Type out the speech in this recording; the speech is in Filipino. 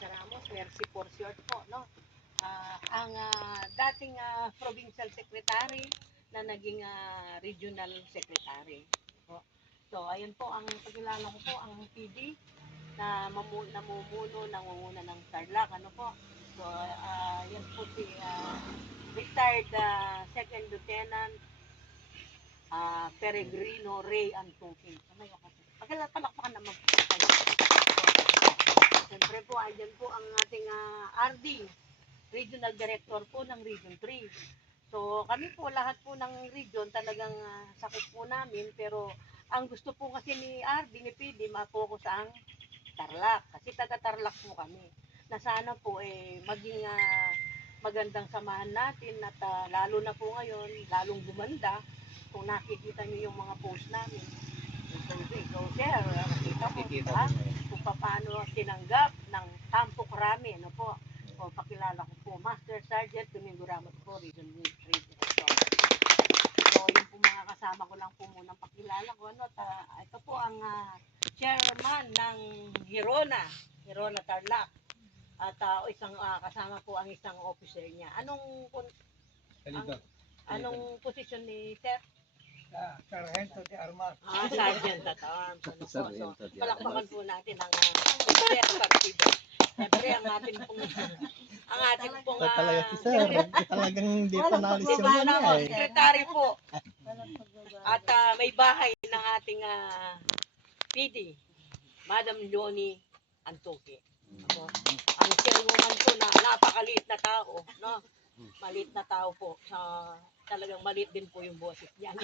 Teresa Ramos, Mercy for short po, no? Ang dating provincial secretary na naging regional secretary. Po. So, ayun po, ang pagkilala ko po, ang PD na nangunguna ng Tarlac, ano po. So, yan po si retired Second Lieutenant Peregrino Ray Antukin. Palakpakan naman po. Siyempre po, andyan po ang ating RD, Regional Director po ng Region 3. So, kami po, lahat po ng region talagang sakit po namin, pero ang gusto po kasi ni RD, ni PD, ma-focus ang Tarlac. Kasi taga-Tarlac po kami. Na sana po maging magandang samahan natin at lalo na po ngayon, lalong gumanda kung nakikita niyo yung mga post namin. So, sir, nakita po kung paano tinanggap ng Tampo Krami, ano po. O, pakilala ko po, Master Sergeant Domingo Ramos po, Region 3 Director. So, yung po mga kasama ko lang po munang pakilala ko. Ano, ito po ang chairman ng Hirona Tarlac. At isang kasama po ang isang officer niya. Anong posisyon ni Sir? Sargento de Armas. Sergeant at Arms. Ano po. So, palakpakan po natin ang partido. Siyempre, ang ating pong Talaga si Sir, talagang hindi pa nalis yung mga secretary po. At may bahay ng ating PD, Madam Leonie Antuki. Ang chairwoman po na napakaliit na tao, no? Maliit na tao po. Talagang maliit din po yung boses niyan.